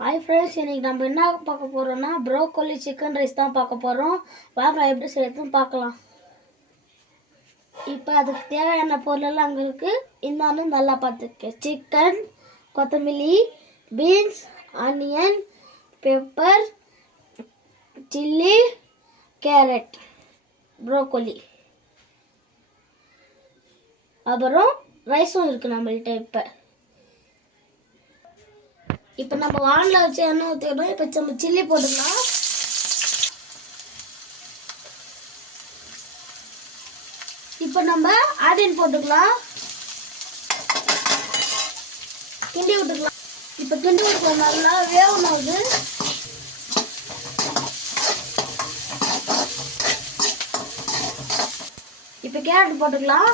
Hi friends, இன்றைக்கி நம்ம என்ன பார்க்க போகிறோம்னா ப்ரோக்கோலி சிக்கன் ரைஸ் தான் பார்க்க போகிறோம். வாங்க எப்படி செய்யறதுன்னு பார்க்கலாம். இப்போ அதுக்கு தேவையான பொருளெல்லாம் அங்கே இருக்குது. இருந்தாலும் நல்லா பார்த்துக்க. சிக்கன், கொத்தமல்லி, beans, onion, pepper, chilli, carrot, broccoli, அப்புறம் ரைஸும் இருக்குது நம்மள்கிட்ட. இப்போ நம்ம வானில் வச்சு எண்ணெய் ஊற்றிடணும். இப்போ நம்ம சில்லி போட்டுக்கலாம். இப்போ நம்ம ஆனியன் போட்டுக்கலாம். கிண்டி விட்டுக்கலாம். இப்போ கிண்டி விட்டுக்கலாம். நல்லா வேகணும் அது. இப்போ கேரட் போட்டுக்கலாம்.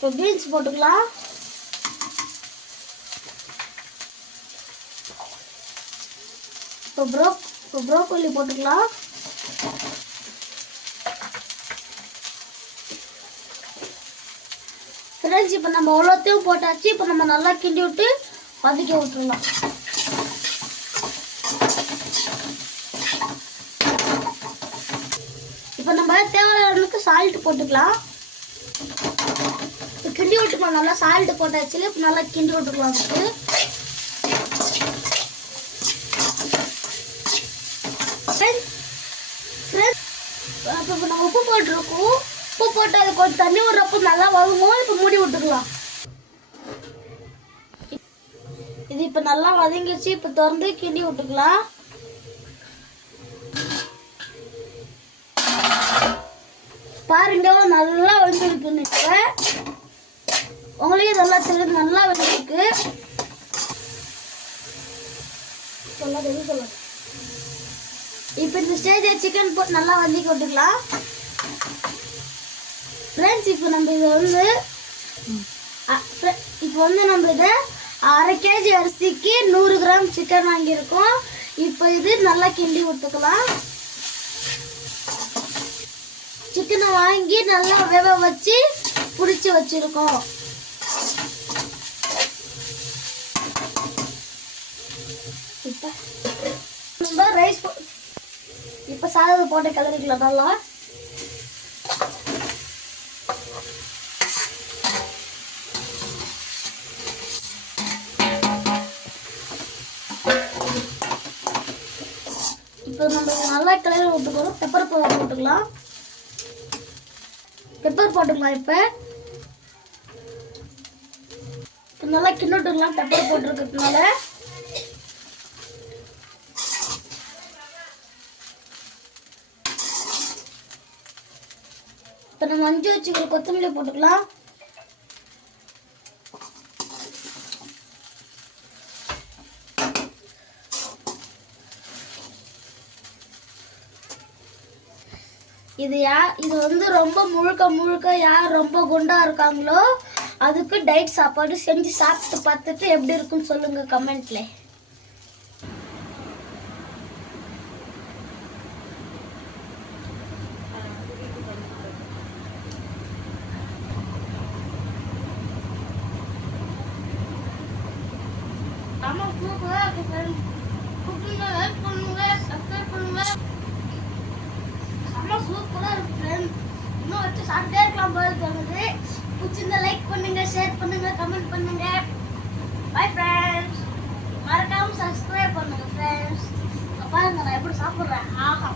இப்போ பீன்ஸ் போட்டுக்கலாம். இப்போ ப்ரோக்கோலி போட்டுக்கலாம். ஃப்ரெண்ட்ஸ், இப்போ நம்ம அவ்வளோத்தையும் போட்டாச்சு. இப்போ நம்ம நல்லா கிண்டி விட்டு வதக்கி விட்டுருலாம். இப்போ நம்ம தேவையான அளவுக்கு சால்ட் போட்டுக்கலாம். கிண்டி விட்டுக்கலாம். நல்லா சால்ட் போட்டாச்சு. இப்போ நல்லா கிண்டி விட்டுக்கலாம். இப்போ நம்ம உப்பு போட்டிருக்கோம். உப்பு போட்டு அதை கொஞ்சம் தண்ணி விடுறப்போ நல்லா வதங்கும். இப்போ மூடி விட்டுக்கலாம். இது இப்போ நல்லா வதங்கிடுச்சு. இப்போ திறந்து கிண்டி விட்டுக்கலாம். பாருங்க, நல்லா வந்திருக்குன்னு. உங்களையும் நல்லா தெரியுது. நல்லா வந்திருக்கு. இப்போ இந்த ஸ்டேஜில் சிக்கன் போட்டு நல்லா வதக்கி விட்டுக்கலாம். ஃப்ரெண்ட்ஸ், இப்போ நம்ம இதை நம்ம இதை 1/2 kg அரிசிக்கு 100 கிராம் சிக்கன் வாங்கியிருக்கோம். இப்போ இது நல்லா கிண்டி விட்டுக்கலாம். சிக்கனை வாங்கி நல்லா வேக வச்சு பிடிச்சி வச்சிருக்கோம். நம்ம ரைஸ் இப்போ சாதத்தை போட்டு கிளறிக்கலாம். நல்லா இப்போ நம்ம நல்லா கிளறி விட்டுக்கணும். பெப்பர் போட்டுக்கலாம். இப்போ நல்லா கிண்டிட்டுக்கலாம். பெப்பர் போட்டுருக்கிறதுனால இப்போ நம்ம அஞ்சு வச்சுக்கிற கொத்தமல்லி போட்டுக்கலாம். இது ரொம்ப முழுக்க யார் ரொம்ப குண்டா இருக்காங்களோ அதுக்கு டயட் சாப்பாடு செஞ்சு சாப்பிட்டு பார்த்துட்டு எப்படி இருக்குன்னு சொல்லுங்க கமெண்ட்ல. சூப்பரா இருக்கு ஃப்ரெண்ட். இன்னும் வச்சு சாப்பிட்டே இருக்கலாம் போல தோணுது. பிடிச்சிருந்தா லைக் பண்ணுங்க, ஷேர் பண்ணுங்க, கமெண்ட் பண்ணுங்க. Bye friends. மறக்காம சப்ஸ்கிரைப் பண்ணுங்க ஃப்ரெண்ட்ஸ். பாருங்க நான் எப்படி சாப்பிட்றேன். ஆஹா.